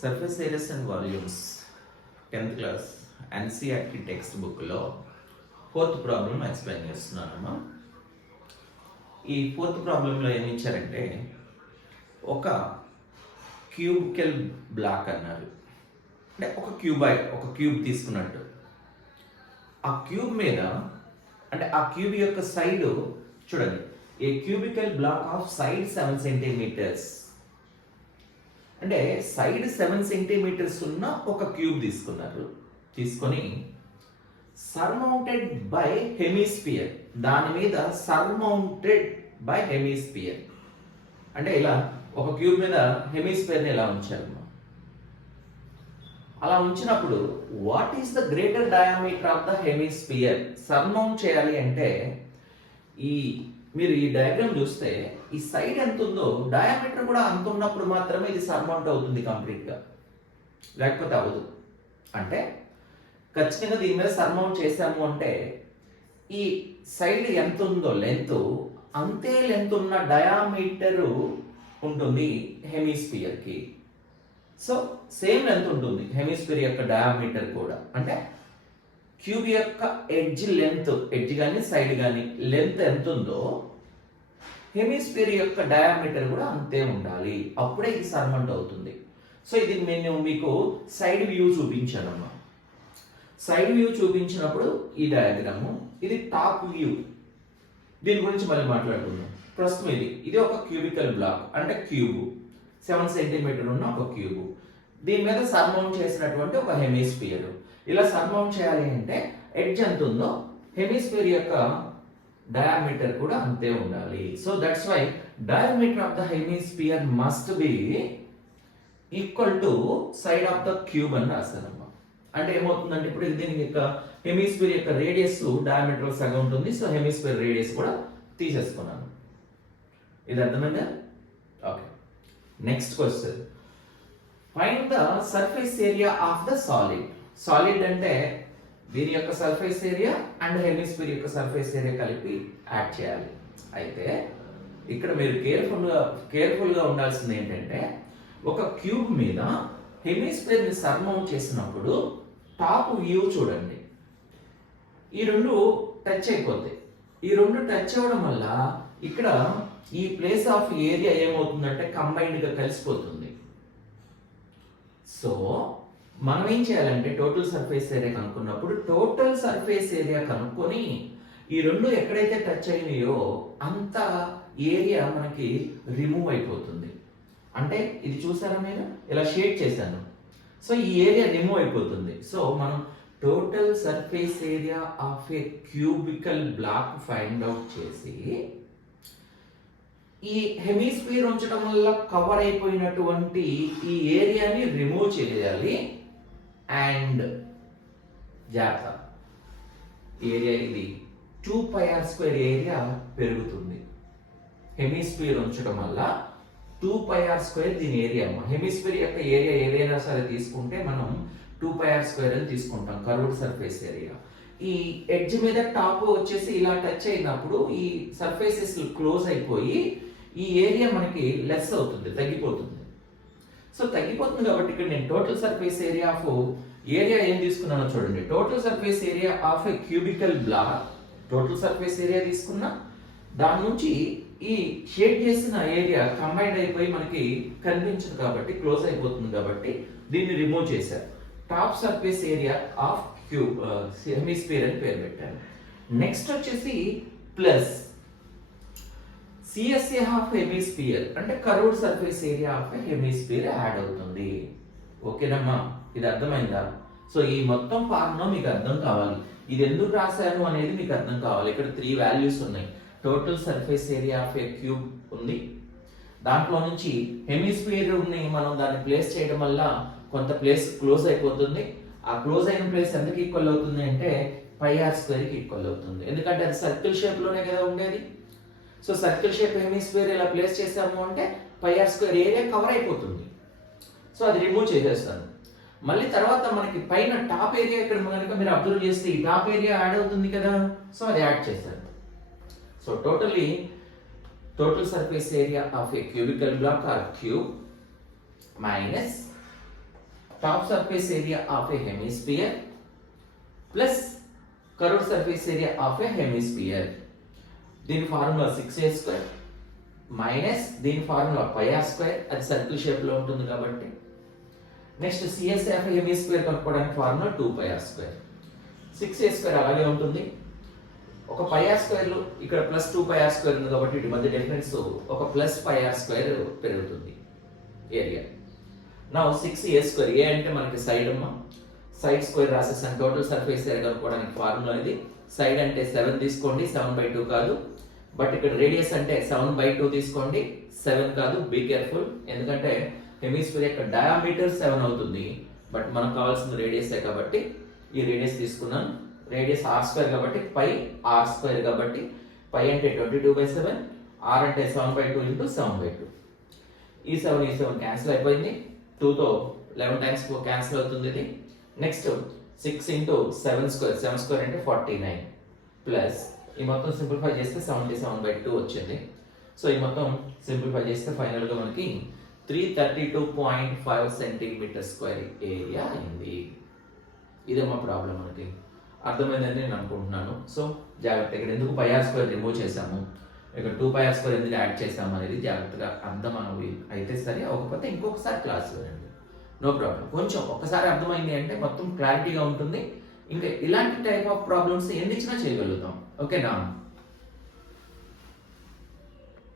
Surface areas and volumes 10th class NCERT text బుక్లో fourth problem explain చేస్తున్నానమ్మా. ఈ fourth ప్రాబ్లంలో ఏమి ఇచ్చారంటే ఒక క్యూబికల్ బ్లాక్ అన్నారు. అంటే ఒక క్యూబ్ తీసుకున్నట్టు ఆ క్యూబ్ మీద అంటే ఆ క్యూబ్ యొక్క సైడ్ చూడండి, a cubical block of side 7 centimetres అంటే సైడ్ 7 సెంటీమీటర్స్ ఉన్న ఒక క్యూబ్ తీసుకొని సర్మౌంటెడ్ బై హెమిస్పియర్, దాని మీద సర్మౌంటెడ్ బై హెమిస్పియర్ అంటే ఇలా ఒక క్యూబ్ మీద హెమిస్పియర్ని ఇలా ఉంచారు. అలా ఉంచినప్పుడు what is the greater diameter of the hemisphere surmount చేయాలి అంటే మీరు ఈ డయాగ్రామ్ చూస్తే ఈ సైడ్ ఎంత ఉందో డయామీటర్ కూడా అంత ఉన్నప్పుడు మాత్రమే ఇది సర్మౌంట్ అవుతుంది కంప్లీట్గా, లేకపోతే అవ్వదు. అంటే ఖచ్చితంగా దీని మీద సర్మౌంట్ చేసాము అంటే ఈ సైడ్ ఎంత ఉందో లెంత్ అంతే లెంత్ ఉన్న డయామీటరు ఉంటుంది హెమిస్పియర్కి. సో సేమ్ లెంత్ ఉంటుంది హెమిస్పియర్ యొక్క డయామీటర్ కూడా. అంటే క్యూబ్ యొక్క ఎడ్జ్ కానీ సైడ్ కానీ లెంత్ ఎంత ఉందో హెమిస్పియర్ యొక్క డయామీటర్ కూడా అంతే ఉండాలి, అప్పుడే ఇది సర్మౌంట్ అవుతుంది. సో ఇది నేను మీకు సైడ్ వ్యూ చూపించానమ్మా. సైడ్ వ్యూ చూపించినప్పుడు ఈ డయాగ్రాము, ఇది టాప్ వ్యూ, దీని గురించి మళ్ళీ మాట్లాడుకుందాం. ప్రస్తుతం ఇది ఒక క్యూబికల్ బ్లాక్ అంటే క్యూబ్ 7 సెంటీమీటర్ ఉన్న ఒక క్యూబ్, దీని మీద సర్మౌంట్ చేసినటువంటి ఒక హెమిస్పియర్. ఇలా సర్మౌంట్ చేయాలి అంటే ఎడ్జ్ ఎంత ఉందో హెమిస్పియర్ యొక్క డయామీటర్ కూడా అంతే ఉండాలి. So that's why diameter of the hemisphere must be equal to side of the cube అని రాస్తానమ్మా. అంటే ఏమవుతుందంటే ఇప్పుడు దీని యొక్క హెమిస్పియర్ యొక్క రేడియస్ డయామీటర్ సగం ఉంటుంది. సో హెమిస్పియర్ రేడియస్ కూడా తీసేసుకున్నాను. ఇది అర్థమైందా? Okay, next question. Find the surface area of the solid. Solid అంటే దీని యొక్క సర్ఫేస్ ఏరియా అండ్ హెమిస్పియర్ యొక్క సర్ఫేస్ ఏరియా కలిపి యాడ్ చేయాలి. అయితే ఇక్కడ మీరు కేర్ఫుల్గా ఉండాల్సింది ఏంటంటే ఒక క్యూబ్ మీద హెమిస్పియర్ ని సర్మౌంట్ చేసినప్పుడు టాప్ వ్యూ చూడండి, ఈ రెండు టచ్ అయిపోతాయి. ఈ రెండు టచ్ అవ్వడం వల్ల ఇక్కడ ఈ ప్లేస్ ఆఫ్ ఏరియా ఏమవుతుందంటే కంబైన్డ్ గా కలిసిపోతుంది. సో మనం ఏం చేయాలంటే టోటల్ సర్ఫేస్ ఏరియా కనుక్కున్నప్పుడు టోటల్ సర్ఫేస్ ఏరియా కనుక్కొని ఈ రెండు ఎక్కడైతే టచ్ అయినాయో అంత ఏరియా మనకి రిమూవ్ అయిపోతుంది. అంటే ఇది చూసారా, నేను ఇలా షేడ్ చేశాను. సో ఈ ఏరియా రిమూవ్ అయిపోతుంది. సో మనం total surface area of a cubical block find out చేసి ఈ హెమిస్పియర్ ఉంచడం వల్ల కవర్ అయిపోయినటువంటి ఈ ఏరియాని రిమూవ్ చేయాలి. అండ్ జాగ్రత్త, ఏరియా ఇది 2πr² ఏరియా పెరుగుతుంది. హెమిస్పియర్ ఉంచడం వల్ల 2πr² దీని ఏరియా. హెమిస్పియర్ యొక్క ఏరియా ఏదైనా సరే తీసుకుంటే మనం 2πr² అని తీసుకుంటాం కర్వ్డ్ సర్ఫేస్ ఏరియా. ఈ ఎడ్జ్ మీద టాప్ వచ్చేసి ఇలా టచ్ అయినప్పుడు ఈ సర్ఫేసెస్ క్లోజ్ అయిపోయి ఈ ఏరియా మనకి లెస్ అవుతుంది, తగ్గిపోతుంది. సో తగ్గిపోతుంది కాబట్టి ఇక్కడ నేను total surface area of area ఏం తీసుకున్నానో చూడండి. Total surface area of a cubical block, total surface area తీసుకున్నా, దాని నుంచి ఈ షేడ్ చేసిన ఏరియా కంబైన్డ్ అయిపోయి మనకి కనిపించదు కాబట్టి క్లోజ్ అయిపోతుంది కాబట్టి దీన్ని రిమూవ్ చేశారు. Top surface area of cube hemisphere అని పేరు పెట్టాను. నెక్స్ట్ వచ్చేసి ప్లస్ CSA ఆఫ్ హెమిస్పియర్ అంటే curved surface area of hemisphere add అవుతుంది. ఓకేనమ్మా, ఇది అర్థమైందా? సో ఈ మొత్తం ఫార్ములా మీకు అర్థం కావాలి. ఇది ఎందుకు రాశాను అనేది మీకు అర్థం కావాలి. ఇక్కడ 3 వాల్యూస్ ఉన్నాయి. Total surface area of A cube ఉంది, దాంట్లో నుంచి హెమిస్పియర్ ని మనం దాన్ని ప్లేస్ చేయడం వల్ల కొంత ప్లేస్ క్లోజ్ అయిపోతుంది. ఆ క్లోజ్ అయిన ప్లేస్ ఎందుకు ఈక్వల్ అవుతుంది అంటే πr² కి ఈక్వల్ అవుతుంది. ఎందుకంటే అది సర్కిల్ షేప్ లోనే కదా ఉండేది. సో సర్కిల్ షేప్ హెమిస్పియర్ ఇలా ప్లేస్ చేసాము అంటే πr² ఏరియా కవర్ అయిపోతుంది. సో అది రిమూవ్ చేసేస్తాను. మళ్ళీ తర్వాత మనకి పైన టాప్ ఏరియా ఇక్కడ కనుక మీరు అబ్జర్వ్ చేస్తే ఈ టాప్ ఏరియా యాడ్ అవుతుంది కదా, సో అది యాడ్ చేశాను. So total surface area of a cubical block or cube minus top surface area of a hemisphere plus curved surface area of a hemisphere. దీని ఫార్ములా 6a² మైనస్ దీని formula πr², అది circle shape లో ఉంటుంది కాబట్టి. Next CS of hemisphere కనుక్కోవడానికి formula 2πr². 6a² అలాగే ఉంటుంది. ఒక πr² ఇక్కడ ప్లస్ 2πr² ఉంది కాబట్టి వీటి మధ్య డిఫరెన్స్ ఒక ప్లస్ πr² పెరుగుతుంది ఏరియా. నా 6a², ఏ అంటే మనకి సైడ్ అమ్మ, సైడ్ స్క్వేర్ రాసేసాను. టోటల్ సర్ఫేస్ ఏరియా కనుక్కోవడానికి ఫార్ములా ఇది. సైడ్ అంటే 7 తీసుకోండి, 7/2 కాదు. బట్ ఇక్కడ రేడియస్ అంటే 7/2 తీసుకోండి, 7 కాదు. బీ కేర్ఫుల్, ఎందుకంటే హెమిస్ఫియర్ యొక్క డయామీటర్ 7 అవుతుంది, బట్ మనకు కావాల్సిన రేడియసే కాబట్టి ఈ రేడియస్ తీసుకున్నాను. రేడియస్ r² కాబట్టి పై r² కాబట్టి పై అంటే 22/7, r అంటే 7/2 × 7/2. ఈ 7 క్యాన్సిల్ అయిపోయింది. 2తో 11 టైమ్స్ క్యాన్సిల్ అవుతుంది ఇది. నెక్స్ట్ 6 × 7² 7² అంటే 49 ప్లస్ ఈ మొత్తం సింప్లిఫై చేస్తే 77/2 వచ్చింది. సో ఈ మొత్తం సింప్లిఫై చేస్తే ఫైనల్గా మనకి 332.5 cm² ఏరియా అయింది. ఇదే మా ప్రాబ్లం మనకి. అర్థమైందని నేను అనుకుంటున్నాను. సో జాగ్రత్త, ఇక్కడ ఎందుకు πr² రిమూవ్ చేసాము, ఇక్కడ 2πr² ఎందుకు యాడ్ చేసాము అనేది జాగ్రత్తగా అర్థం అయితే సరే, అవ్వకపోతే ఇంకొకసారి క్లాస్ వినండి, నో ప్రాబ్లం. కొంచెం ఒక్కసారి అర్థమైంది అంటే మొత్తం క్లారిటీగా ఉంటుంది. ఇంకా ఇలాంటి టైప్ ఆఫ్ ప్రాబ్లమ్స్ ఎన్ని ఇచ్చినా చేయగలుగుతాం. ఓకేనా?